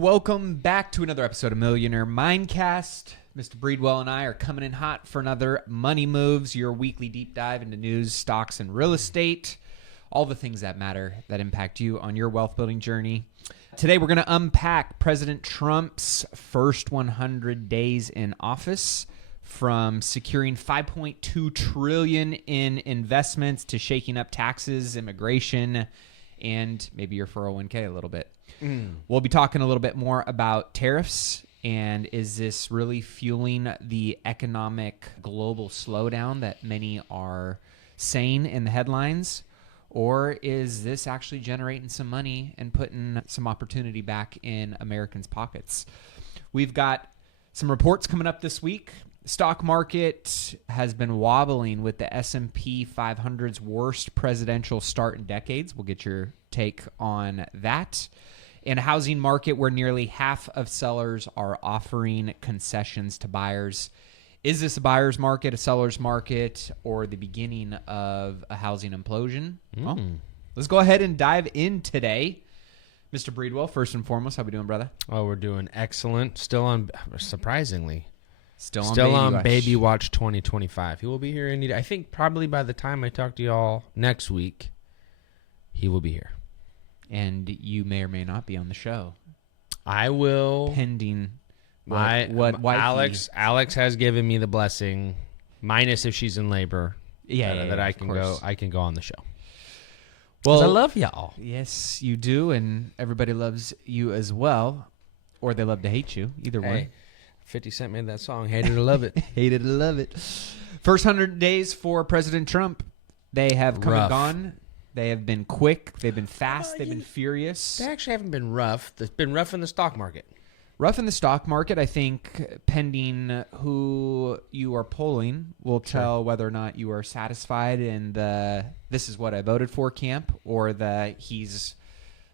Welcome back to another episode of Millionaire Mindcast. Mr. Breedwell and I are coming in hot for another Money Moves, your weekly deep dive into news, stocks, and real estate. All the things that matter that impact you on your wealth building journey. Today we're going to unpack President Trump's first 100 days in office, from securing $5.2 trillion in investments to shaking up taxes, immigration, and maybe your 401k a little bit. We'll be talking a little bit more about tariffs, and is this really fueling the economic global slowdown that many are saying in the headlines? Or is this actually generating some money and putting some opportunity back in Americans' pockets? We've got some reports coming up this week. Stock market has been wobbling with the S&P 500's worst presidential start in decades. We'll get your take on that. In a housing market where nearly half of sellers are offering concessions to buyers. Is this a buyer's market, a seller's market, or the beginning of a housing implosion? Well, let's go ahead and dive in today. Mr. Breedwell, first and foremost, how we doing, brother? Oh, we're doing excellent. Still on, surprisingly. Still on Baby Watch 2025. He will be here any day. I think probably by the time I talk to y'all next week, he will be here. And you may or may not be on the show. I will. Pending what Alex has given me the blessing, minus if she's in labor. That I can go. I can go on the show. Well, I love y'all. Yes, you do, and everybody loves you as well, or they love to hate you. Either way. 50 Cent made that song. Hated or love it. Hated or love it. First 100 days for President Trump. They have come and gone. They have been quick. They've been fast. They've been furious. They actually haven't been rough. It's been rough in the stock market. Rough in the stock market, I think, pending who you are polling, will tell whether or not you are satisfied in the "this is what I voted for" camp, or the he's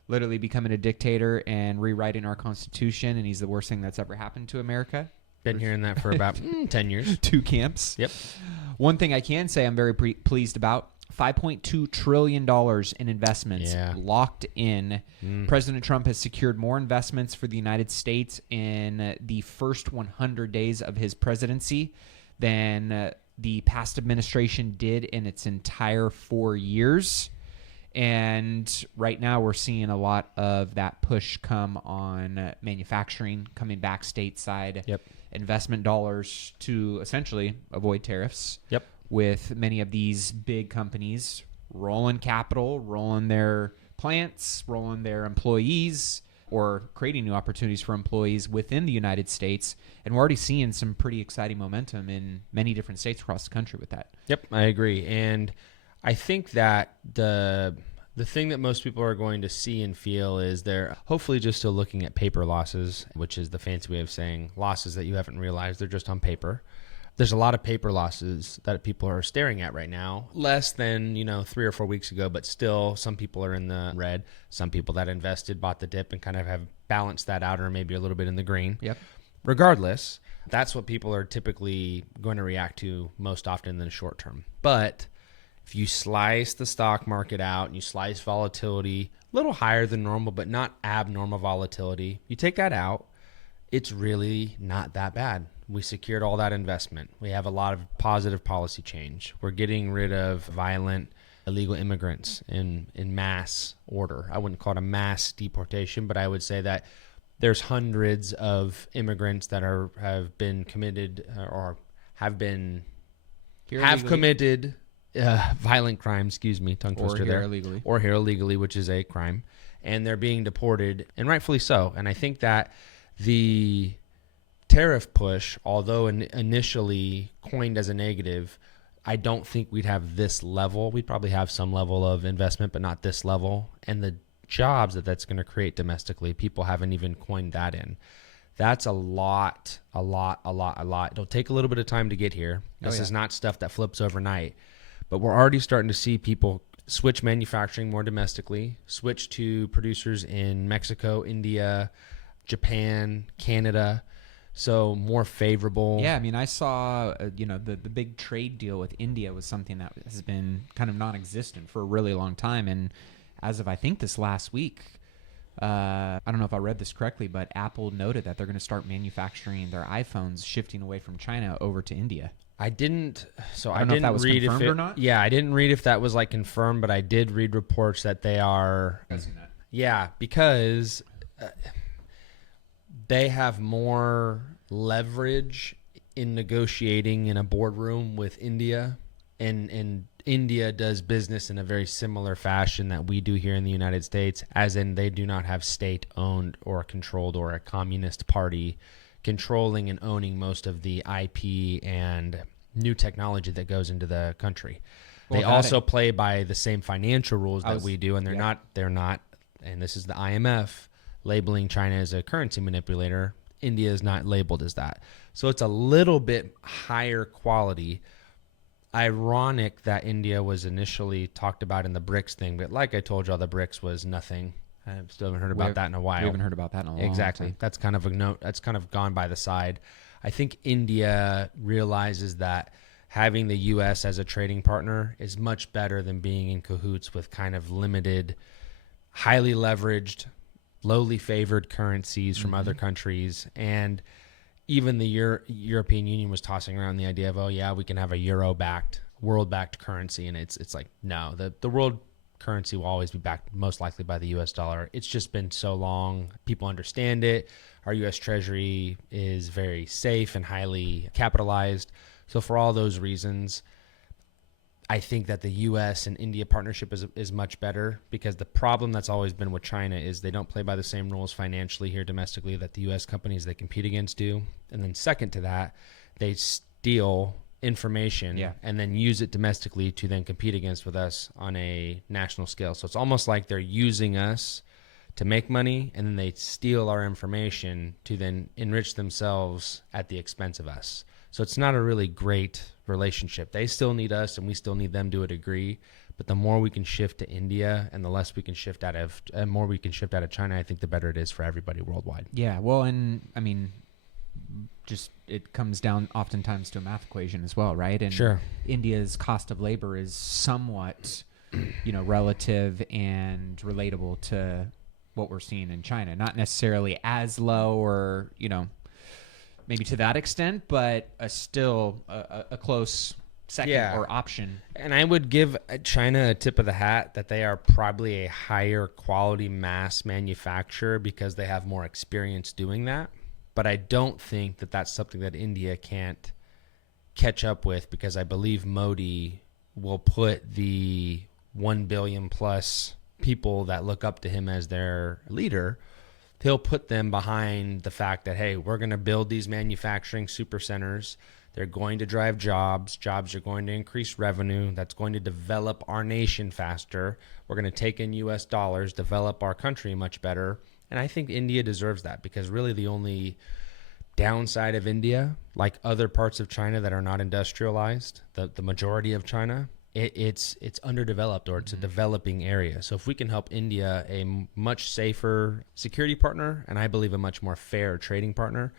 literally becoming a dictator and rewriting our Constitution, and he's the worst thing that's ever happened to America. Been hearing that for about 10 years. Two camps. Yep. One thing I can say I'm very pleased about, $5.2 trillion in investments locked in. President Trump has secured more investments for the United States in the first 100 days of his presidency than the past administration did in its entire 4 years. And right now we're seeing a lot of that push come on manufacturing, coming back stateside, investment dollars to essentially avoid tariffs. With many of these big companies rolling capital, rolling their plants, rolling their employees, or creating new opportunities for employees within the United States. And we're already seeing some pretty exciting momentum in many different states across the country with that. Yep, I agree. And I think that the thing that most people are going to see and feel is they're hopefully just still looking at paper losses, which is the fancy way of saying losses that you haven't realized. They're just on paper. There's a lot of paper losses that people are staring at right now, less than 3 or 4 weeks ago, but still some people are in the red. Some people that invested bought the dip and kind of have balanced that out, or maybe a little bit in the green. Regardless, that's what people are typically going to react to most often in the short term. But if you slice the stock market out and you slice volatility, a little higher than normal, but not abnormal volatility, you take that out, it's really not that bad. We secured all that investment. We have a lot of positive policy change. We're getting rid of violent, illegal immigrants in mass order. I wouldn't call it a mass deportation, but I would say that there's hundreds of immigrants that have been committed or have committed violent crimes. Tongue twister there. Or here illegally, which is a crime, and they're being deported, and rightfully so. And I think that the tariff push, although initially coined as a negative, I don't think we'd have this level. We'd probably have some level of investment, but not this level. And the jobs that's going to create domestically, people haven't even coined that in. That's a lot. It'll take a little bit of time to get here. This is not stuff that flips overnight. But we're already starting to see people switch manufacturing more domestically, switch to producers in Mexico, India, Japan, Canada. So more favorable. Yeah, I mean, I saw, the big trade deal with India was something that has been kind of non-existent for a really long time. And as of, I think, this last week, I don't know if I read this correctly, but Apple noted that they're going to start manufacturing their iPhones, shifting away from China over to India. I didn't. So I don't know if didn't that was read if confirmed it, or not. Yeah, I didn't read if that was like confirmed, but I did read reports that they are. I've seen that. Yeah, because they have more leverage in negotiating in a boardroom with India, and India does business in a very similar fashion that we do here in the United States, as in they do not have state-owned or controlled or a communist party controlling and owning most of the IP and new technology that goes into the country. Well, they also play by the same financial rules that we do, and they're not, and this is the IMF labeling China as a currency manipulator. India is not labeled as that. So it's a little bit higher quality. Ironic that India was initially talked about in the BRICS thing, but like I told y'all, the BRICS was nothing. I still haven't heard about that in a while. We haven't heard about that in a long time. That's kind of a note. That's kind of gone by the side. I think India realizes that having the U.S. as a trading partner is much better than being in cahoots with kind of limited, highly leveraged, lowly favored currencies from other countries. And even the European Union was tossing around the idea of, oh yeah, we can have a euro-backed, world-backed currency. And it's like, no, the world currency will always be backed most likely by the U.S. dollar. It's just been so long. People understand it. Our U.S. Treasury is very safe and highly capitalized. So for all those reasons, I think that the U.S. and India partnership is much better, because the problem that's always been with China is they don't play by the same rules financially here domestically that the U.S. companies they compete against do. And then second to that, they steal information and then use it domestically to then compete against with us on a national scale. So it's almost like they're using us to make money, and then they steal our information to then enrich themselves at the expense of us. So it's not a really great relationship. They still need us, and we still need them to a degree. But the more we can shift to India, and the less we can shift out of China, I think the better it is for everybody worldwide. Yeah, well, and I mean, just it comes down oftentimes to a math equation as well, right? And sure, India's cost of labor is somewhat, relative and relatable to what we're seeing in China. Not necessarily as low, or maybe to that extent, but still a close second or option. And I would give China a tip of the hat that they are probably a higher quality mass manufacturer because they have more experience doing that. But I don't think that that's something that India can't catch up with, because I believe Modi will put the 1 billion plus people that look up to him as their leader, he'll put them behind the fact that, hey, we're going to build these manufacturing super centers. They're going to drive jobs. Jobs are going to increase revenue. That's going to develop our nation faster. We're going to take in U.S. dollars, develop our country much better. And I think India deserves that, because really the only downside of India, like other parts of China that are not industrialized, the majority of China, it's underdeveloped, or it's a developing area. So if we can help India a much safer security partner, and I believe a much more fair trading partner,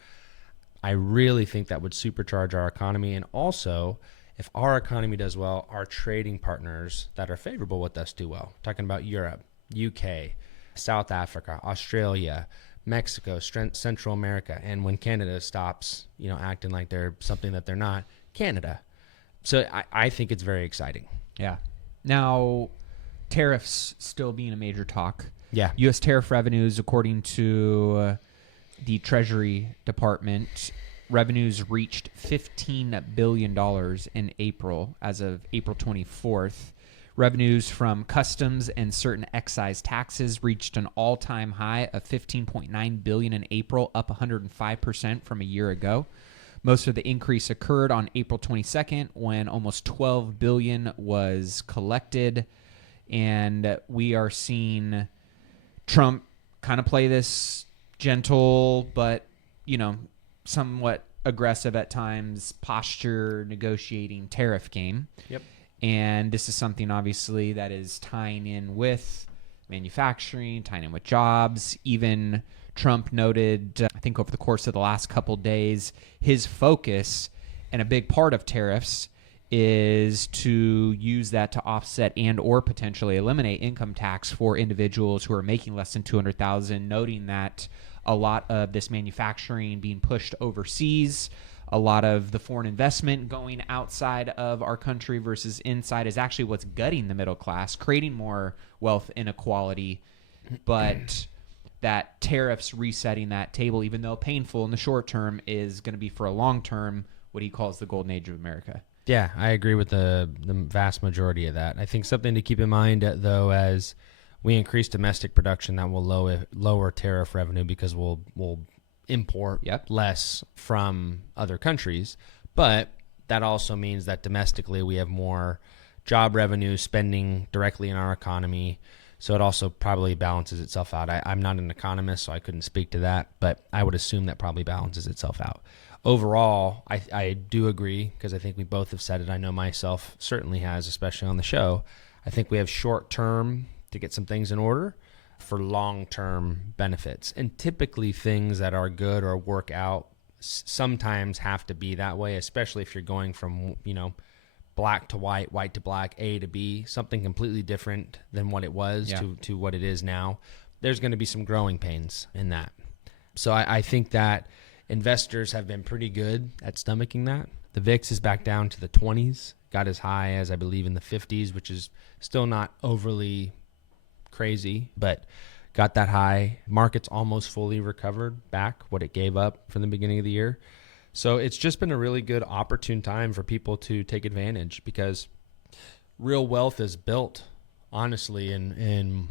I really think that would supercharge our economy. And also, if our economy does well, our trading partners that are favorable with us do well. Talking about Europe, UK, South Africa, Australia, Mexico, Central America, and when Canada stops, acting like they're something that they're not, Canada. So I think it's very exciting. Yeah. Now, tariffs still being a major talk. Yeah. U.S. tariff revenues, according to the Treasury Department, revenues reached $15 billion in April, as of April 24th. Revenues from customs and certain excise taxes reached an all-time high of $15.9 billion in April, up 105% from a year ago. Most of the increase occurred on April 22nd, when almost $12 billion was collected. And we are seeing Trump kind of play this gentle but, somewhat aggressive at times posture negotiating tariff game. Yep. And this is something, obviously, that is tying in with manufacturing, tying in with jobs. Even Trump noted, I think over the course of the last couple days, his focus and a big part of tariffs is to use that to offset and or potentially eliminate income tax for individuals who are making less than $200,000, noting that a lot of this manufacturing being pushed overseas, a lot of the foreign investment going outside of our country versus inside is actually what's gutting the middle class, creating more wealth inequality. But that tariffs resetting that table, even though painful in the short term, is going to be for a long term what he calls the golden age of America. Yeah, I agree with the vast majority of that. I think something to keep in mind, though, as we increase domestic production, that will lower tariff revenue because we'll import less from other countries. But that also means that domestically we have more job revenue spending directly in our economy. So it also probably balances itself out. I'm not an economist, so I couldn't speak to that, but I would assume that probably balances itself out. Overall, I do agree, because I think we both have said it. I know myself certainly has, especially on the show. I think we have short term to get some things in order for long-term benefits. And typically things that are good or work out sometimes have to be that way, especially if you're going from, black to white, white to black, A to B, something completely different than what it was to what it is now. There's going to be some growing pains in that. So I think that investors have been pretty good at stomaching that. The VIX is back down to the 20s, got as high as I believe in the 50s, which is still not overly crazy, but got that high. Market's almost fully recovered back what it gave up from the beginning of the year. So it's just been a really good opportune time for people to take advantage, because real wealth is built, honestly, in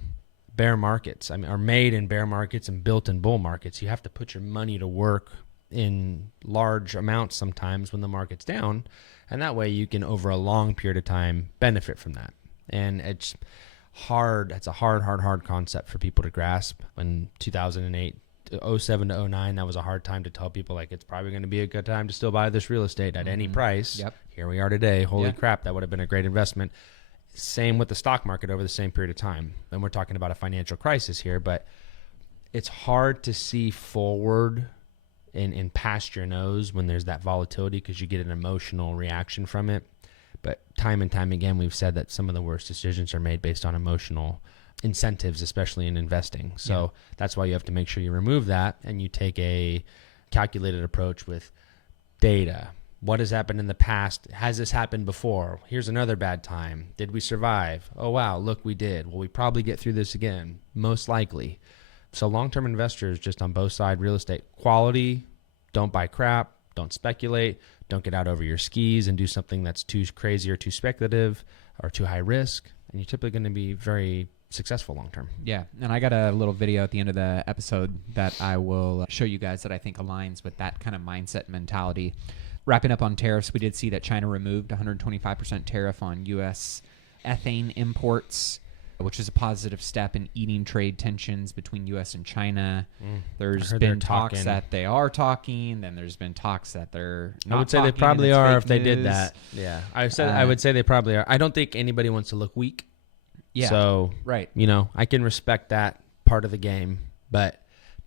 bear markets. Are made in bear markets and built in bull markets. You have to put your money to work in large amounts sometimes when the market's down, and that way you can, over a long period of time, benefit from that. And it's hard. It's a hard concept for people to grasp. When 2008, 07 to 09, that was a hard time to tell people, like, it's probably going to be a good time to still buy this real estate at any price. Yep. Here we are today. Holy crap, that would have been a great investment. Same with the stock market over the same period of time. And we're talking about a financial crisis here, but it's hard to see forward and past your nose when there's that volatility, because you get an emotional reaction from it. But time and time again, we've said that some of the worst decisions are made based on emotional incentives, especially in investing. So that's why you have to make sure you remove that and you take a calculated approach with data. What has happened in the past? Has this happened before? Here's another bad time. Did we survive? Oh, wow, look, we did. Will we probably get through this again? Most likely. So long-term investors, just on both sides, real estate, quality, don't buy crap, don't speculate, don't get out over your skis and do something that's too crazy or too speculative or too high risk. And you're typically going to be very successful long-term. Yeah, and I got a little video at the end of the episode that I will show you guys that I think aligns with that kind of mindset mentality. Wrapping up on tariffs, we did see that China removed 125% tariff on U.S. ethane imports, which is a positive step in easing trade tensions between U.S. and China. There's been talks that they are talking, then there's been talks that they're not. I would say talking, they probably are if they news. did that. Yeah, I would say they probably are. I don't think anybody wants to look weak. Yeah. So, right. I can respect that part of the game, but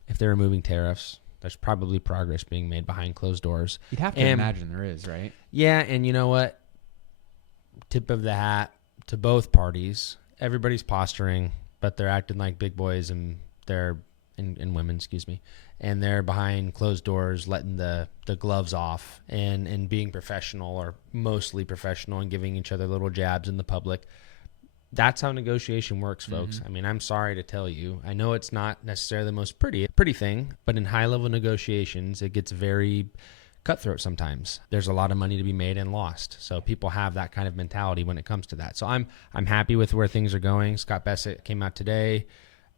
if they're removing tariffs, there's probably progress being made behind closed doors. You'd have to imagine there is, right? Yeah, and you know what? Tip of the hat to both parties. Everybody's posturing, but they're acting like big boys, and they're and women, excuse me, and they're behind closed doors, letting the gloves off and being professional, or mostly professional, and giving each other little jabs in the public. That's how negotiation works, folks. I mean, I'm sorry to tell you. I know it's not necessarily the most pretty thing, but in high-level negotiations, it gets very cutthroat sometimes. There's a lot of money to be made and lost. So people have that kind of mentality when it comes to that. So I'm happy with where things are going. Scott Bessett came out today,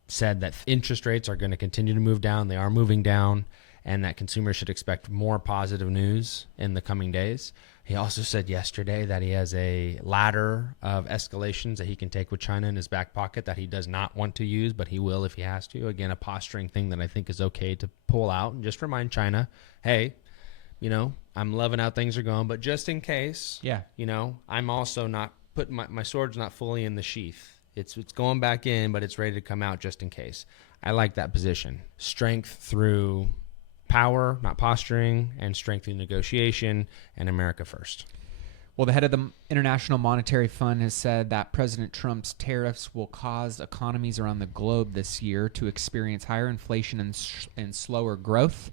said that interest rates are going to continue to move down. They are moving down, and that consumers should expect more positive news in the coming days. He also said yesterday that he has a ladder of escalations that he can take with China in his back pocket that he does not want to use, but he will if he has to. Again, a posturing thing that I think is okay to pull out and just remind China, hey, I'm loving how things are going, but just in case, I'm also not putting my sword's not fully in the sheath. It's going back in, but it's ready to come out just in case. I like that position. Strength through power, not posturing, and strength through negotiation, and America first. Well, the head of the International Monetary Fund has said that President Trump's tariffs will cause economies around the globe this year to experience higher inflation and slower growth,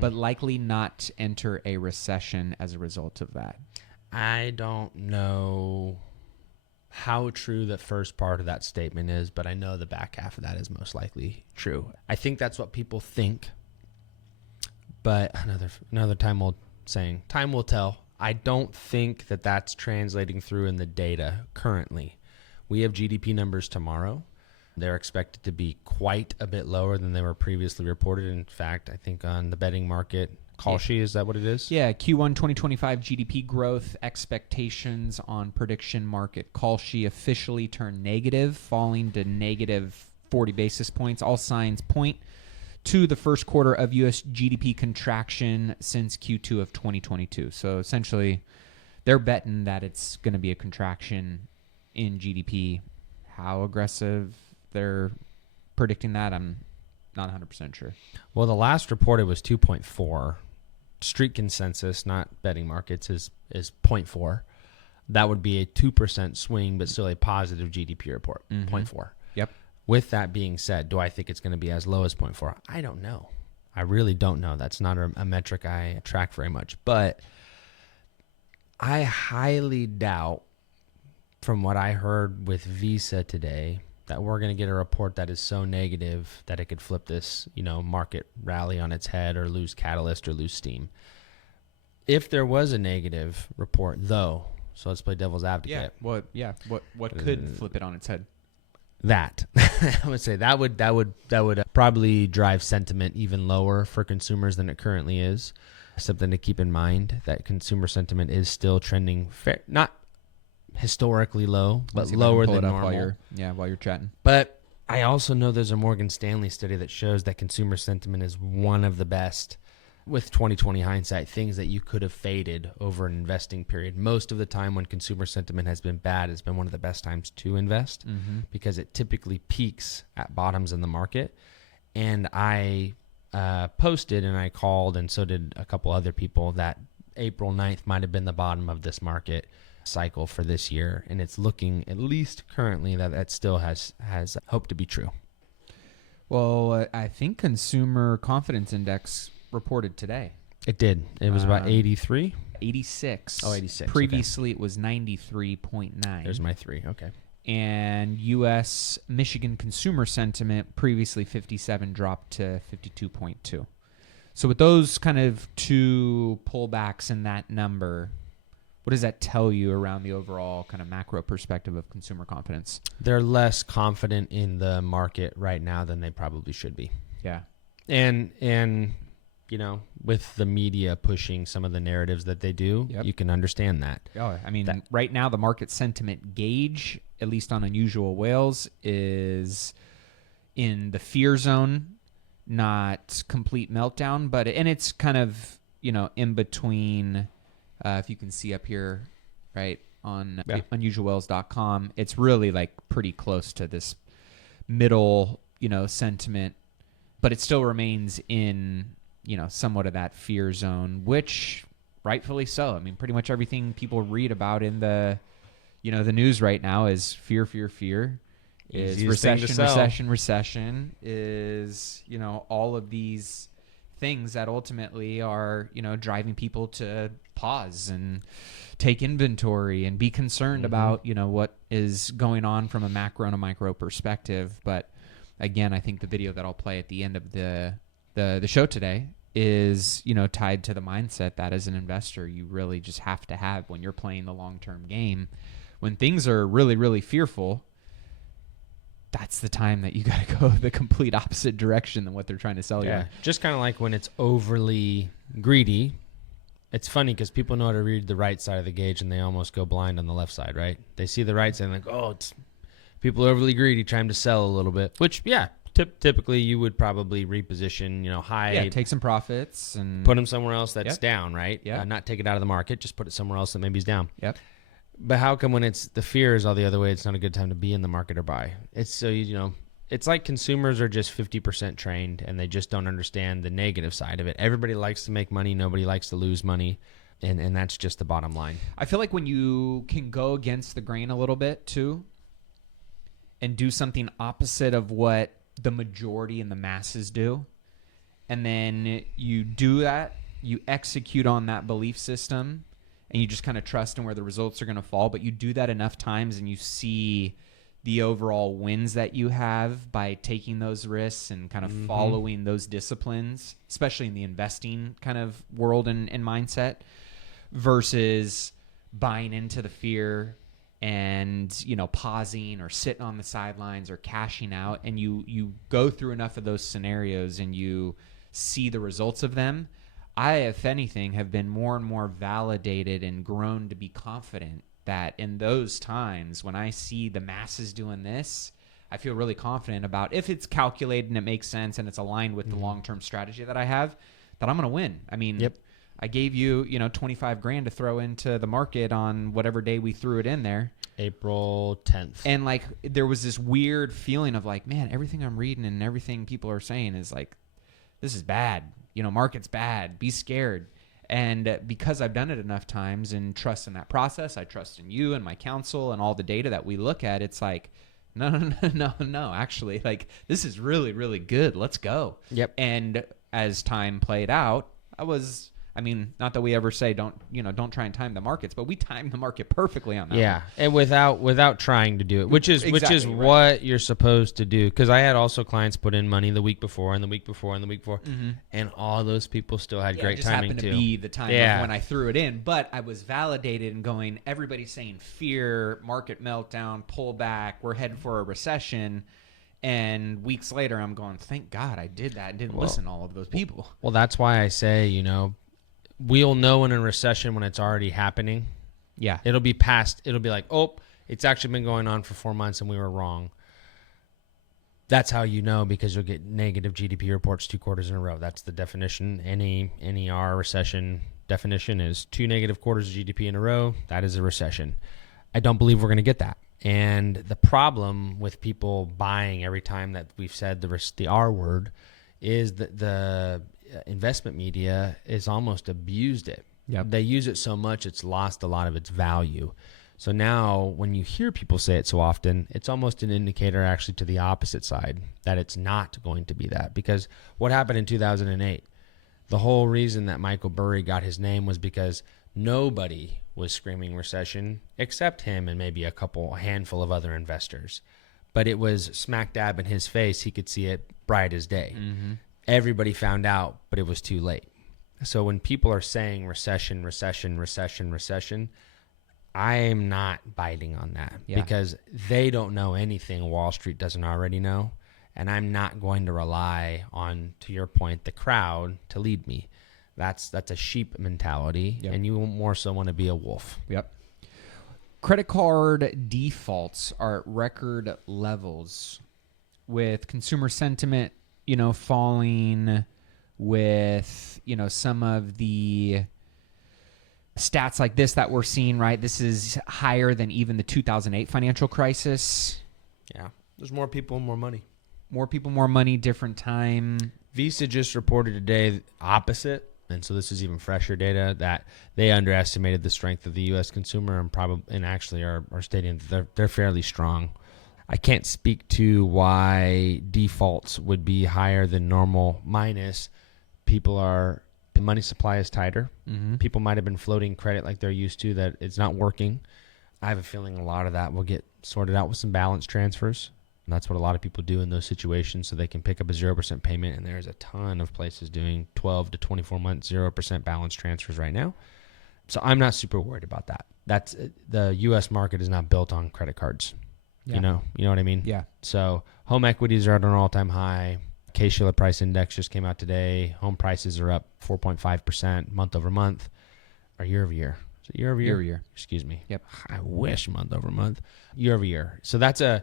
but likely not enter a recession as a result of that. I don't know how true the first part of that statement is, but I know the back half of that is most likely true. I think that's what people think, but another time will tell. I don't think that that's translating through in the data currently. We have GDP numbers tomorrow. They're expected to be quite a bit lower than they were previously reported. In fact, I think on the betting market, Kalshi, is that what it is? Yeah, Q1 2025 GDP growth expectations on prediction market Kalshi officially turned negative, falling to negative 40 basis points. All signs point to the first quarter of U.S. GDP contraction since Q2 of 2022. So essentially, they're betting that it's going to be a contraction in GDP. How aggressive they're predicting that, I'm not 100% sure. Well, the last reported was 2.4. Street consensus, not betting markets, is 0.4. That would be a 2% swing, but still a positive GDP report, 0.4. Yep. With that being said, do I think it's going to be as low as 0.4? I don't know. I really don't know. That's not a metric I track very much. But I highly doubt, from what I heard with Visa today, that we're going to get a report that is so negative that it could flip this, market rally on its head or lose catalyst or lose steam. If there was a negative report, though, so let's play devil's advocate. What could flip it on its head? That I would say that would probably drive sentiment even lower for consumers than it currently is. Something to keep in mind, that consumer sentiment is still trending not historically low, but lower than normal. While you're chatting. But I also know there's a Morgan Stanley study that shows that consumer sentiment is one of the best, with 2020 hindsight, things that you could have faded over an investing period. Most of the time when consumer sentiment has been bad, it's been one of the best times to invest because it typically peaks at bottoms in the market. And I posted and I called, and so did a couple other people, that April 9th might have been the bottom of this market cycle for this year. And it's looking, at least currently, that still has hope to be true. Well, I think Consumer Confidence Index reported today. It did. It was about 83? 86. Oh, 86. Previously, it was 93.9. There's my 3. Okay. And U.S. Michigan consumer sentiment, previously 57, dropped to 52.2. So with those kind of two pullbacks in that number, what does that tell you around the overall kind of macro perspective of consumer confidence? They're less confident in the market right now than they probably should be. Yeah. And with the media pushing some of the narratives that they do, you can understand that. Oh, I mean, right now the market sentiment gauge, at least on unusual whales, is in the fear zone, not complete meltdown, and it's kind of, in between, if you can see up here, right, on unusualwhales.com, it's really like pretty close to this middle, sentiment, but it still remains in, somewhat of that fear zone, which rightfully so. I mean, pretty much everything people read about in the, the news right now is fear, is recession, is, all of these things that ultimately are, driving people to pause and take inventory and be concerned about, what is going on from a macro and a micro perspective. But again, I think the video that I'll play at the end of the show today is, tied to the mindset that as an investor, you really just have to have when you're playing the long-term game. When things are really, really fearful, that's the time that you got to go the complete opposite direction than what they're trying to sell you. Yeah, just kind of like when it's overly greedy. It's funny because people know how to read the right side of the gauge and they almost go blind on the left side, right? They see the right side and it's people are overly greedy, trying to sell a little bit, which, typically you would probably reposition, high. Yeah, take some profits and put them somewhere else that's down, right? Yeah. Not take it out of the market, just put it somewhere else that maybe is down. Yep. But how come when it's the fear is all the other way, it's not a good time to be in the market or buy? It's so, it's like consumers are just 50% trained and they just don't understand the negative side of it. Everybody likes to make money. Nobody likes to lose money. And that's just the bottom line. I feel like when you can go against the grain a little bit too and do something opposite of what the majority and the masses do, and then you do that, you execute on that belief system, and you just kind of trust in where the results are going to fall, but you do that enough times and you see the overall wins that you have by taking those risks and kind of following those disciplines, especially in the investing kind of world and mindset, versus buying into the fear and, you know, pausing or sitting on the sidelines or cashing out. And you go through enough of those scenarios and you see the results of them. I, if anything, have been more and more validated and grown to be confident that in those times when I see the masses doing this, I feel really confident about, if it's calculated and it makes sense and it's aligned with the long-term strategy that I have, that I'm going to win. I mean, I gave you, you know, 25 grand to throw into the market on whatever day we threw it in there. April 10th. And like, there was this weird feeling of like, man, everything I'm reading and everything people are saying is like, this is bad. You know, market's bad. Be scared. And because I've done it enough times and trust in that process, I trust in you and my counsel and all the data that we look at, it's like, no, actually, like, this is really, really good. Let's go. Yep. And as time played out, I mean, not that we ever say don't try and time the markets, but we timed the market perfectly on that. Yeah, one. and without trying to do it, which is Exactly, right. what you're supposed to do. Because I had also clients put in money the week before and the week before and the week before, and all those people still had great it just timing happened too. to be the time of when I threw it in, but I was validated and going, everybody's saying fear, market meltdown, pullback, we're headed for a recession. And weeks later, I'm going, thank God I did that and didn't listen to all of those people. Well, that's why I say, you know, we'll know in a recession when it's already happening. Yeah. It'll be past. It'll be like, oh, it's actually been going on for 4 months and we were wrong. That's how you know, because you'll get negative GDP reports 2 quarters in a row. That's the definition. Any NER recession definition is 2 negative quarters of GDP in a row. That is a recession. I don't believe we're going to get that. And the problem with people buying every time that we've said the R word is that the investment media is almost abused it. Yep. They use it so much it's lost a lot of its value. So now when you hear people say it so often, it's almost an indicator actually to the opposite side that it's not going to be that. Because what happened in 2008? The whole reason that Michael Burry got his name was because nobody was screaming recession except him and maybe a handful of other investors. But it was smack dab in his face. He could see it bright as day. Mm-hmm. Everybody found out, but it was too late. So when people are saying recession, I am not biting on that because they don't know anything Wall Street doesn't already know. And I'm not going to rely on, to your point, the crowd to lead me. That's a sheep mentality, and you more so want to be a wolf. Yep. Credit card defaults are at record levels with consumer sentiment, you know, falling, with, you know, some of the stats like this that we're seeing, right? This is higher than even the 2008 financial crisis. Yeah. There's more people, more money. More people, more money, different time. Visa just reported today opposite. And so this is even fresher data that they underestimated the strength of the U.S. consumer and actually are stating that they're fairly strong. I can't speak to why defaults would be higher than normal, minus the money supply is tighter. Mm-hmm. People might have been floating credit like they're used to, that it's not working. I have a feeling a lot of that will get sorted out with some balance transfers. And that's what a lot of people do in those situations, so they can pick up a 0% payment. And there's a ton of places doing 12 to 24 month 0% balance transfers right now. So I'm not super worried about that. That's the U.S. market is not built on credit cards. Yeah. You know what I mean? Yeah. So home equities are at an all-time high. Case-Shiller Price Index just came out today. Home prices are up 4.5% month over month, or year over year. Is it year over year? Year over year. Excuse me. Yep. I wish month over month. Year over year. So that's a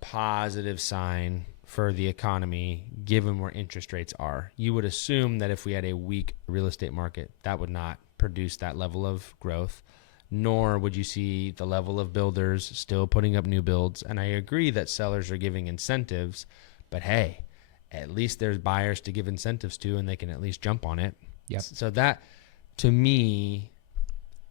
positive sign for the economy, given where interest rates are. You would assume that if we had a weak real estate market, that would not produce that level of growth, nor would you see the level of builders still putting up new builds. And I agree that sellers are giving incentives, but hey, at least there's buyers to give incentives to, and they can at least jump on it. Yep. So that, to me,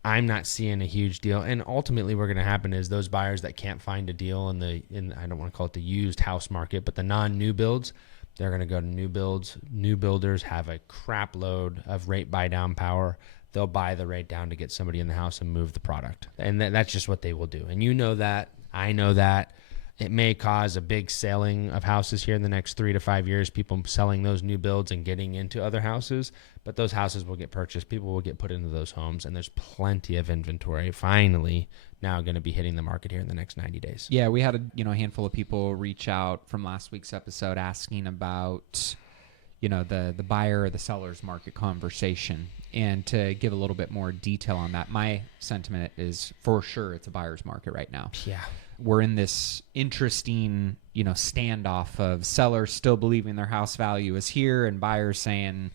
I'm not seeing a huge deal. And ultimately what's going to happen is those buyers that can't find a deal in I don't want to call it the used house market, but the non-new builds, they're going to go to new builds. New builders have a crap load of rate buy down power. They'll buy the rate down to get somebody in the house and move the product. And that's just what they will do. And you know that. I know that. It may cause a big selling of houses here in the next 3 to 5 years, people selling those new builds and getting into other houses, but those houses will get purchased. People will get put into those homes, and there's plenty of inventory finally now going to be hitting the market here in the next 90 days. Yeah, we had a handful of people reach out from last week's episode asking about the buyer or the seller's market conversation. And to give a little bit more detail on that, my sentiment is for sure it's a buyer's market right now. Yeah. We're in this interesting, standoff of sellers still believing their house value is here and buyers saying,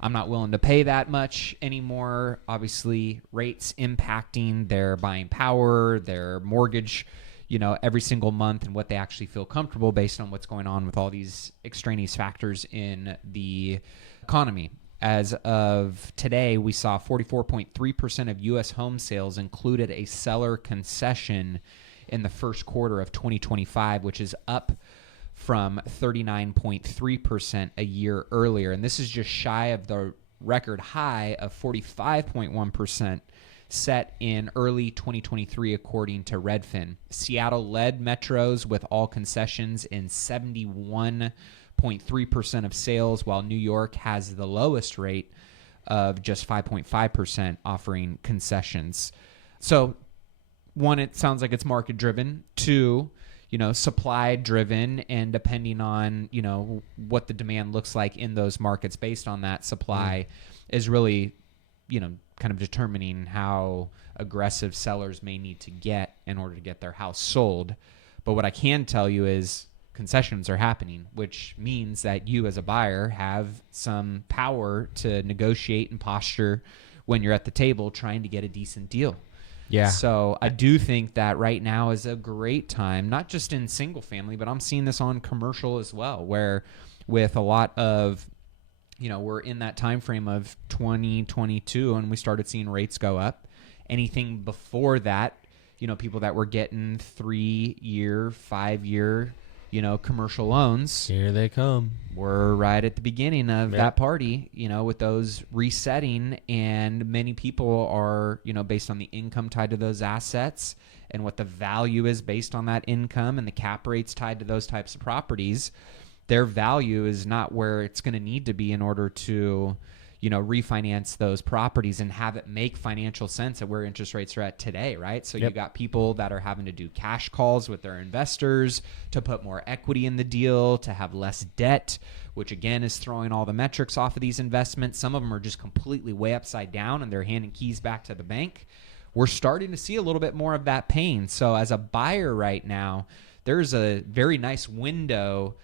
I'm not willing to pay that much anymore. Obviously, rates impacting their buying power, their mortgage, every single month, and what they actually feel comfortable based on what's going on with all these extraneous factors in the economy. As of today, we saw 44.3% of U.S. home sales included a seller concession in the first quarter of 2025, which is up from 39.3% a year earlier. And this is just shy of the record high of 45.1% set in early 2023, according to Redfin. Seattle led metros with all concessions in 71.3% of sales, while New York has the lowest rate of just 5.5% offering concessions. So, one, it sounds like it's market driven. Two, supply driven, and depending on, what the demand looks like in those markets based on that supply is really, kind of determining how aggressive sellers may need to get in order to get their house sold. But what I can tell you is concessions are happening, which means that you as a buyer have some power to negotiate and posture when you're at the table trying to get a decent deal. Yeah. So I do think that right now is a great time, not just in single family, but I'm seeing this on commercial as well, where with a lot of, we're in that time frame of 2022 and we started seeing rates go up. Anything before that, people that were getting 3-year, 5-year, commercial loans. Here they come. We're right at the beginning of that party, with those resetting, and many people are, based on the income tied to those assets and what the value is based on that income and the cap rates tied to those types of properties, their value is not where it's going to need to be in order to, refinance those properties and have it make financial sense at where interest rates are at today, right? So you got people that are having to do cash calls with their investors to put more equity in the deal, to have less debt, which again is throwing all the metrics off of these investments. Some of them are just completely way upside down and they're handing keys back to the bank. We're starting to see a little bit more of that pain. So as a buyer right now, there's a very nice window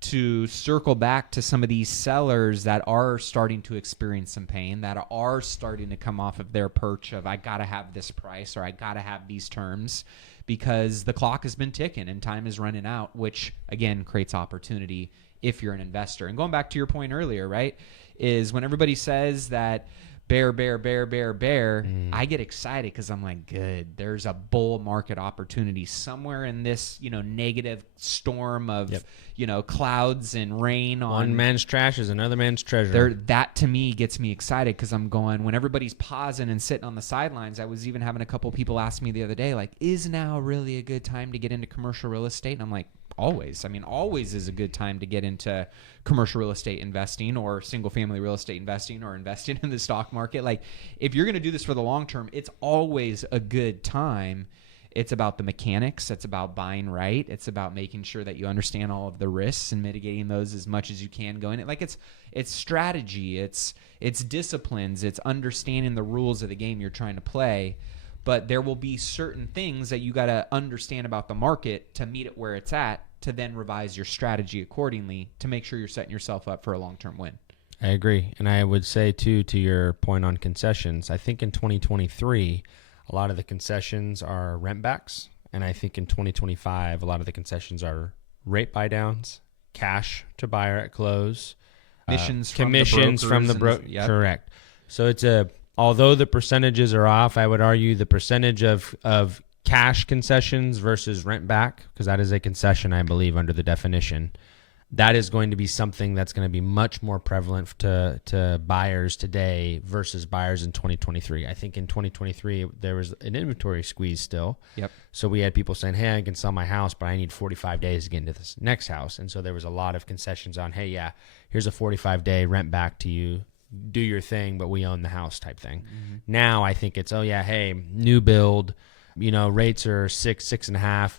to circle back to some of these sellers that are starting to experience some pain, that are starting to come off of their perch of I got to have this price or I got to have these terms, because the clock has been ticking and time is running out, which again creates opportunity if you're an investor. And going back to your point earlier, right, is when everybody says that bear, I get excited because I'm like, good, there's a bull market opportunity somewhere in this, negative storm of, clouds and rain. One man's trash is another man's treasure. That to me gets me excited because I'm going, when everybody's pausing and sitting on the sidelines, I was even having a couple people ask me the other day, like, is now really a good time to get into commercial real estate? And I'm like, always. I mean, always is a good time to get into commercial real estate investing or single family real estate investing or investing in the stock market. Like, if you're going to do this for the long term, it's always a good time. It's about the mechanics. It's about buying right. It's about making sure that you understand all of the risks and mitigating those as much as you can going in. Like, it's strategy. It's disciplines. It's understanding the rules of the game you're trying to play. But there will be certain things that you got to understand about the market to meet it where it's at, to then revise your strategy accordingly to make sure you're setting yourself up for a long-term win. I agree. And I would say, too, to your point on concessions, I think in 2023, a lot of the concessions are rent backs. And I think in 2025, a lot of the concessions are rate buy downs, cash to buyer at close, Commissions from the broker. Yep. Correct. So it's a although the percentages are off, I would argue the percentage of cash concessions versus rent back, because that is a concession, I believe, under the definition, that is going to be something that's going to be much more prevalent to buyers today versus buyers in 2023. I think in 2023, there was an inventory squeeze still. Yep. So we had people saying, hey, I can sell my house, but I need 45 days to get into this next house. And so there was a lot of concessions on, hey, yeah, here's a 45-day rent back to you. Do your thing, but we own the house type thing. Mm-hmm. Now I think it's, oh, yeah, hey, new build, rates are 6.5.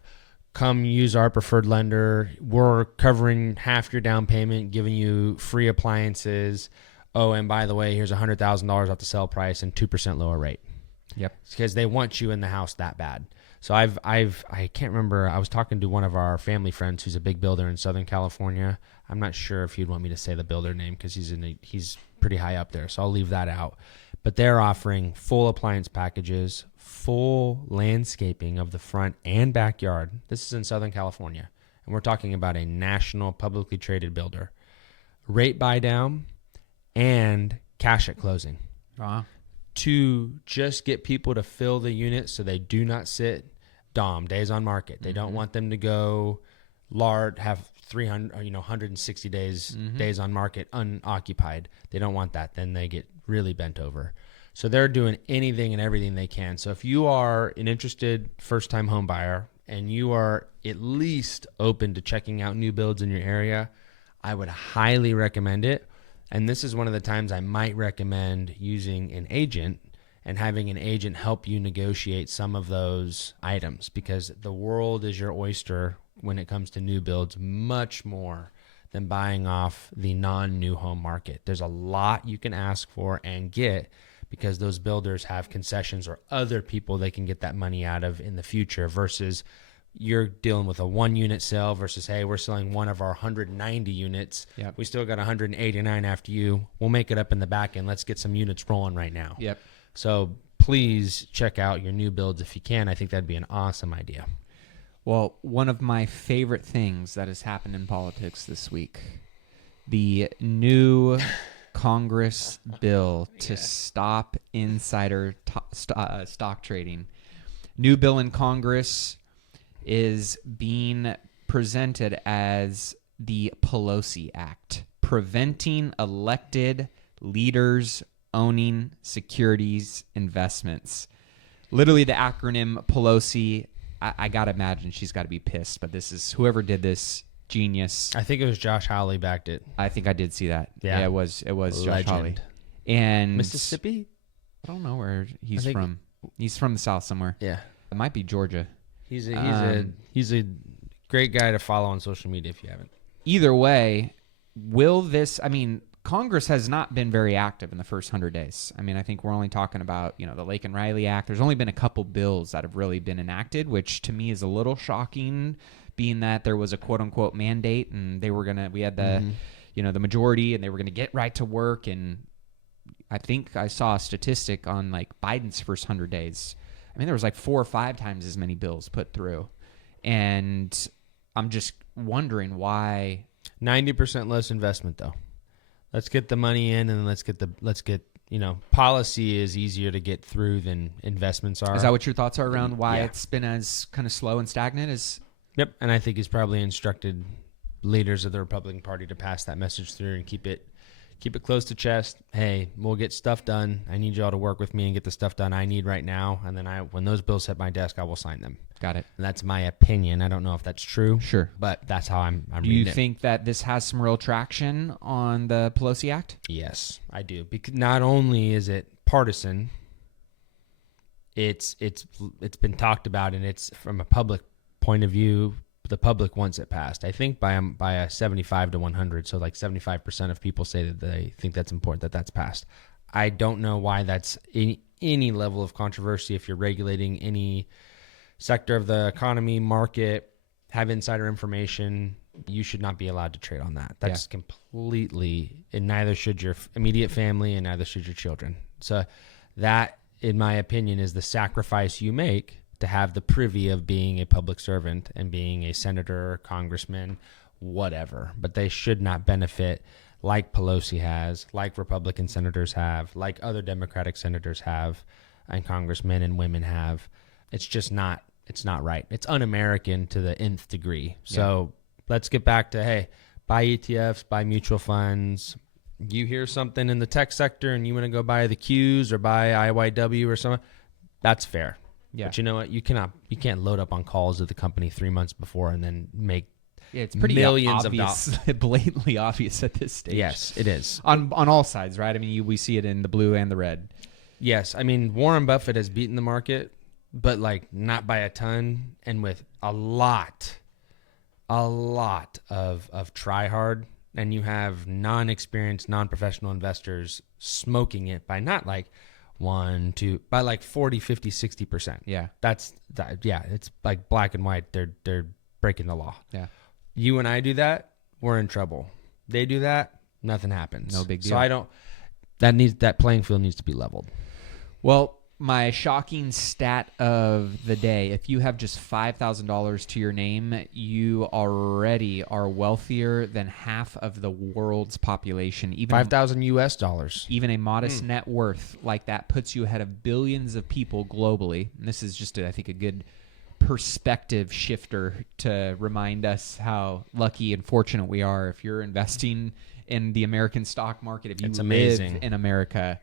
Come use our preferred lender. We're covering half your down payment, giving you free appliances. Oh, and by the way, here's $100,000 off the sell price and 2% lower rate. Yep. Because they want you in the house that bad. So I can't remember. I was talking to one of our family friends who's a big builder in Southern California. I'm not sure if you'd want me to say the builder name because he's pretty high up there. So I'll leave that out. But they're offering full appliance packages, full landscaping of the front and backyard. This is in Southern California. And we're talking about a national publicly traded builder. Rate buy down and cash at closing. Wow. To just get people to fill the unit so they do not sit days on market. They don't want them to go have 160 days on market unoccupied. They don't want that. Then they get really bent over. So they're doing anything and everything they can. So if you are an interested first-time home buyer and you are at least open to checking out new builds in your area, I would highly recommend it. And this is one of the times I might recommend using an agent and having an agent help you negotiate some of those items, because the world is your oyster when it comes to new builds, much more than buying off the non-new home market. There's a lot you can ask for and get because those builders have concessions or other people they can get that money out of in the future, versus you're dealing with a one unit sale versus, hey, we're selling one of our 190 units. Yep. We still got 189 after you. We'll make it up in the back end. Let's get some units rolling right now. Yep. So please check out your new builds if you can. I think that'd be an awesome idea. Well, one of my favorite things that has happened in politics this week, the new Congress bill to stop insider stock trading. New bill in Congress is being presented as the Pelosi Act, preventing elected leaders owning securities investments. Literally the acronym Pelosi, I got to imagine she's got to be pissed, but this is whoever did this, genius. I think it was Josh Hawley backed it. I think I did see that. Yeah, it was Josh Legend. Hawley. And Mississippi? I don't know where he's from. He's from the South somewhere. Yeah. It might be Georgia. He's a great guy to follow on social media if you haven't. Either way, Congress has not been very active in the first 100 days. I think we're only talking about, the Lake and Riley Act. There's only been a couple bills that have really been enacted, which to me is a little shocking, being that there was a quote unquote mandate and we had the, the majority and they were going to get right to work. And I think I saw a statistic on Biden's first 100 days. There was 4 or 5 times as many bills put through. And I'm just wondering why. 90% less investment though. Let's get the money in and let's get policy is easier to get through than investments are. Is that what your thoughts are around why it's been as kind of slow and stagnant? Yep. And I think he's probably instructed leaders of the Republican Party to pass that message through and keep it close to chest. Hey, we'll get stuff done. I need y'all to work with me and get the stuff done I need right now. And then when those bills hit my desk, I will sign them. Got it. And that's my opinion. I don't know if that's true. Sure. But that's how I'm Do you think that this has some real traction on the Pelosi Act? Yes, I do. Because not only is it partisan, it's been talked about, and it's from a public point of view, the public wants it passed. I think by a 75 to 100, so 75% of people say that they think that's important that's passed. I don't know why that's any level of controversy. If you're regulating any sector of the economy, market, have insider information, you should not be allowed to trade on that. That's completely, and neither should your immediate family and neither should your children. So that, in my opinion, is the sacrifice you make to have the privy of being a public servant and being a senator, congressman, whatever. But they should not benefit like Pelosi has, like Republican senators have, like other Democratic senators have, and congressmen and women have. It's just not, it's not right. It's un-American to the nth degree. So let's get back to, hey, buy ETFs, buy mutual funds. You hear something in the tech sector and you want to go buy the Qs or buy IYW or something, that's fair. Yeah. But you know what? You can't load up on calls with the company 3 months before and then make it's pretty millions obvious, of dollars. blatantly obvious at this stage. Yes, it is. On all sides, right? I mean, we see it in the blue and the red. Yes, I mean, Warren Buffett has beaten the market, but like not by a ton, and with a lot of try hard, and you have non-experienced, non-professional investors smoking it by not like 1, 2, by like 40, 50, 60%. Yeah. Yeah, it's like black and white. They're breaking the law. Yeah. You and I do that, we're in trouble. They do that, nothing happens. No big deal. So that playing field needs to be leveled. Well, my shocking stat of the day, if you have just $5,000 to your name, you already are wealthier than half of the world's population. Even 5,000 US dollars. Even a modest net worth like that puts you ahead of billions of people globally. And this is just, I think, a good perspective shifter to remind us how lucky and fortunate we are if you're investing in the American stock market. If you live in America,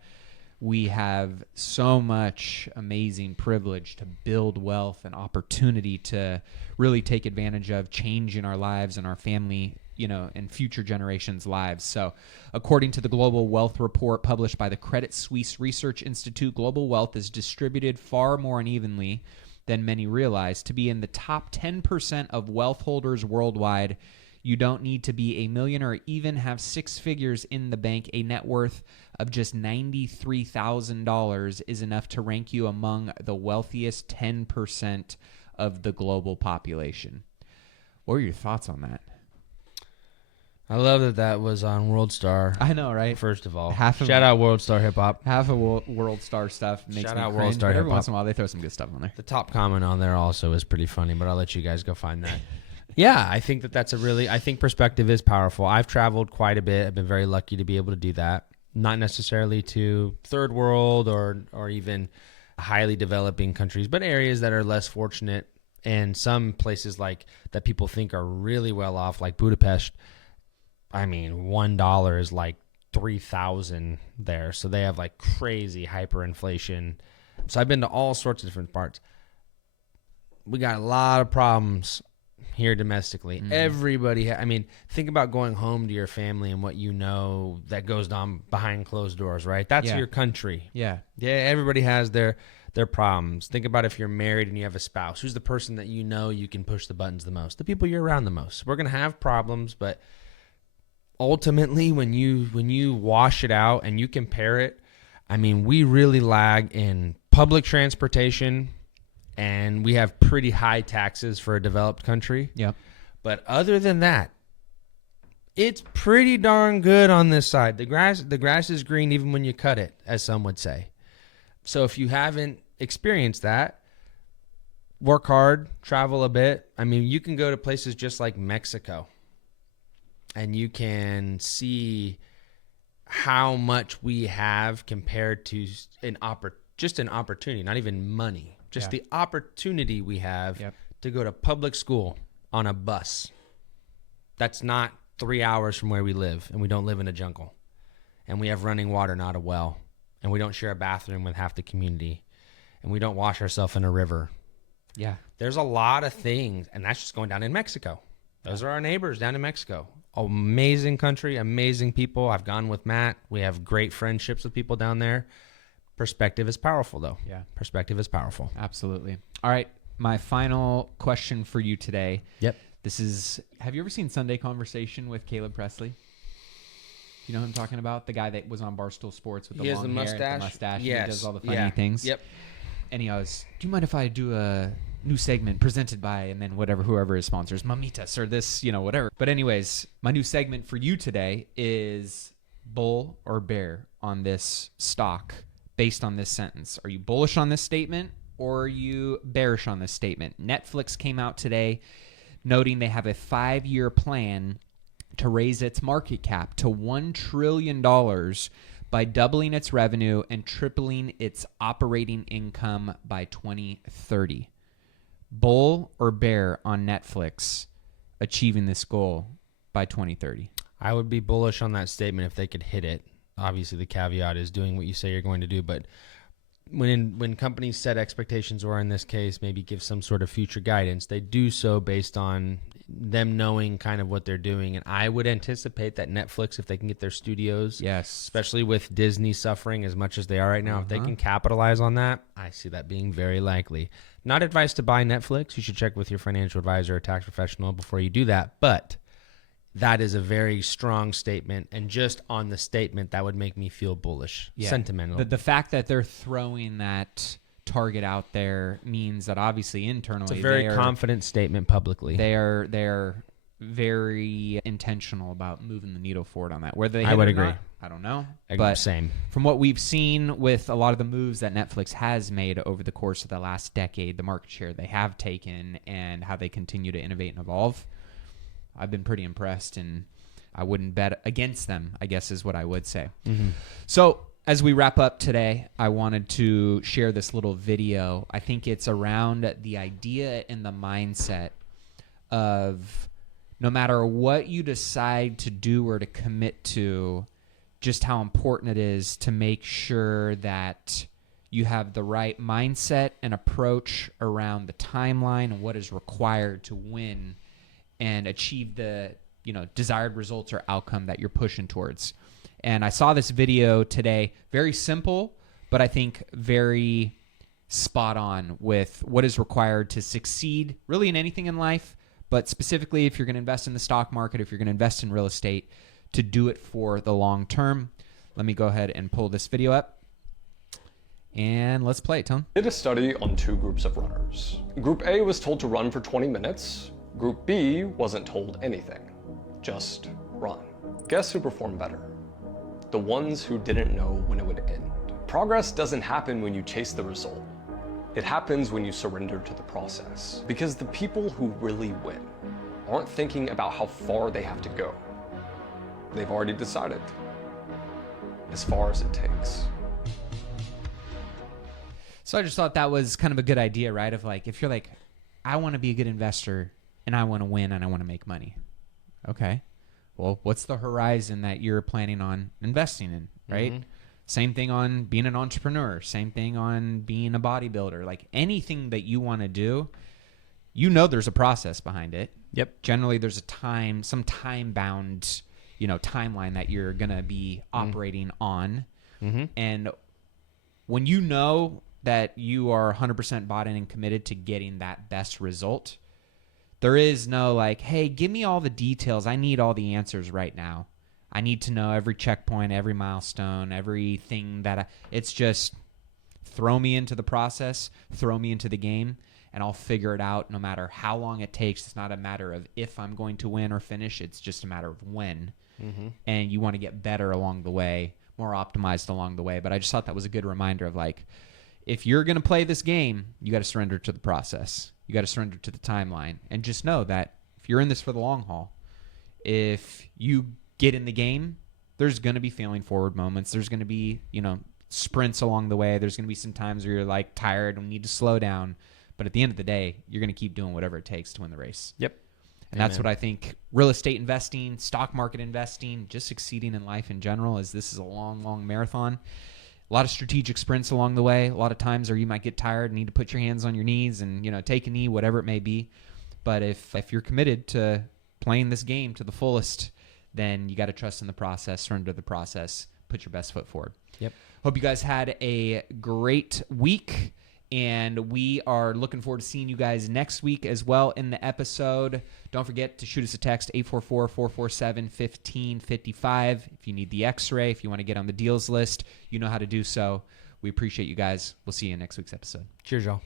we have so much amazing privilege to build wealth and opportunity to really take advantage of change in our lives and our family, and future generations' lives. So according to the Global Wealth Report published by the Credit Suisse Research Institute, global wealth is distributed far more unevenly than many realize. To be in the top 10% of wealth holders worldwide, you don't need to be a millionaire or even have six figures in the bank. A net worth of just $93,000 is enough to rank you among the wealthiest 10% of the global population. What are your thoughts on that? I love that was on World Star. I know, right? First of all, shout out World Star Hip Hop. Half of World Star stuff makes shout me out cringe, World Star but Hip every Hop. once in a while they throw some good stuff on there. The top comment on there also is pretty funny, but I'll let you guys go find that. Yeah, I think that's I think perspective is powerful. I've traveled quite a bit. I've been very lucky to be able to do that. Not necessarily to third world or even highly developing countries, but areas that are less fortunate, and some places like that people think are really well off, like Budapest. I mean, $1 is like 3,000 there. So they have like crazy hyperinflation. So I've been to all sorts of different parts. We got a lot of problems here domestically. Mm-hmm. Everybody, think about going home to your family and what you know that goes on behind closed doors, right? That's your country. Yeah. Yeah, everybody has their problems. Think about if you're married and you have a spouse. Who's the person that you know you can push the buttons the most? The people you're around the most. We're going to have problems, but ultimately when you wash it out and you compare it, we really lag in public transportation, and we have pretty high taxes for a developed country. Yep. But other than that, it's pretty darn good on this side. The grass is green even when you cut it, as some would say. So if you haven't experienced that, work hard, travel a bit. You can go to places just like Mexico, and you can see how much we have compared to just an opportunity, not even money. Just the opportunity we have to go to public school on a bus. That's not 3 hours from where we live, and we don't live in a jungle. And we have running water, not a well. And we don't share a bathroom with half the community. And we don't wash ourselves in a river. Yeah. There's a lot of things, and that's just going down in Mexico. Those are our neighbors down in Mexico. Amazing country, amazing people. I've gone with Matt. We have great friendships with people down there. Perspective is powerful, though. Yeah. Perspective is powerful. Absolutely. All right. My final question for you today. Yep. Have you ever seen Sunday Conversation with Caleb Presley? You know who I'm talking about? The guy that was on Barstool Sports with the long hair and the mustache. Yes. And he does all the funny things. Yep. And he goes, do you mind if I do a new segment presented by, and then whoever his sponsors, Mamitas or this, whatever. But anyways, my new segment for you today is bull or bear on this stock based on this sentence. Are you bullish on this statement or are you bearish on this statement? Netflix came out today noting they have a 5-year plan to raise its market cap to $1 trillion by doubling its revenue and tripling its operating income by 2030. Bull or bear on Netflix achieving this goal by 2030? I would be bullish on that statement if they could hit it. Obviously, the caveat is doing what you say you're going to do, but when companies set expectations, or in this case, maybe give some sort of future guidance, they do so based on them knowing kind of what they're doing. And I would anticipate that Netflix, if they can get their studios, yes, especially with Disney suffering as much as they are right now, if they can capitalize on that, I see that being very likely. Not advice to buy Netflix. You should check with your financial advisor or tax professional before you do that. But that is a very strong statement. And just on the statement, that would make me feel bullish, sentimental. The fact that they're throwing that target out there means that obviously internally, it's a very confident statement publicly. They're very intentional about moving the needle forward on that. Whether they hit I would it or agree. Not, I don't know. But same. From what we've seen with a lot of the moves that Netflix has made over the course of the last decade, the market share they have taken and how they continue to innovate and evolve, I've been pretty impressed, and I wouldn't bet against them, I guess is what I would say. Mm-hmm. So as we wrap up today, I wanted to share this little video. I think it's around the idea and the mindset of no matter what you decide to do or to commit to, just how important it is to make sure that you have the right mindset and approach around the timeline and what is required to win and achieve the desired results or outcome that you're pushing towards. And I saw this video today, very simple, but I think very spot on with what is required to succeed really in anything in life, but specifically if you're going to invest in the stock market, if you're going to invest in real estate, to do it for the long term. Let me go ahead and pull this video up. And let's play it, Tone. Did a study on two groups of runners. Group A was told to run for 20 minutes. Group B wasn't told anything, just run. Guess who performed better? The ones who didn't know when it would end. Progress doesn't happen when you chase the result. It happens when you surrender to the process. Because the people who really win aren't thinking about how far they have to go. They've already decided. As far as it takes. So I just thought that was kind of a good idea, right? Of like, if you're like, I want to be a good investor and I want to win and I want to make money. Okay. Well, what's the horizon that you're planning on investing in, right? Mm-hmm. Same thing on being an entrepreneur. Same thing on being a bodybuilder. Like anything that you want to do, there's a process behind it. Yep. Generally, there's some time-bound, timeline that you're going to be operating on. Mm-hmm. And when you know that you are 100% bought in and committed to getting that best result, there is no like, hey, give me all the details. I need all the answers right now. I need to know every checkpoint, every milestone, everything it's just throw me into the process, throw me into the game, and I'll figure it out no matter how long it takes. It's not a matter of if I'm going to win or finish. It's just a matter of when. Mm-hmm. And you want to get better along the way, more optimized along the way. But I just thought that was a good reminder of like, if you're going to play this game, you got to surrender to the process. You got to surrender to the timeline. And just know that if you're in this for the long haul, if you get in the game, there's going to be failing forward moments. There's going to be, sprints along the way. There's going to be some times where you're like tired and need to slow down. But at the end of the day, you're going to keep doing whatever it takes to win the race. Yep. And that's what I think real estate investing, stock market investing, just succeeding in life in general, is this is a long, long marathon. A lot of strategic sprints along the way. A lot of times where you might get tired and need to put your hands on your knees and, take a knee, whatever it may be. But if you're committed to playing this game to the fullest, then you got to trust in the process, surrender to the process, put your best foot forward. Yep. Hope you guys had a great week. And we are looking forward to seeing you guys next week as well in the episode. Don't forget to shoot us a text, 844-447-1555. If you need the x-ray, if you want to get on the deals list, you know how to do so. We appreciate you guys. We'll see you in next week's episode. Cheers, y'all.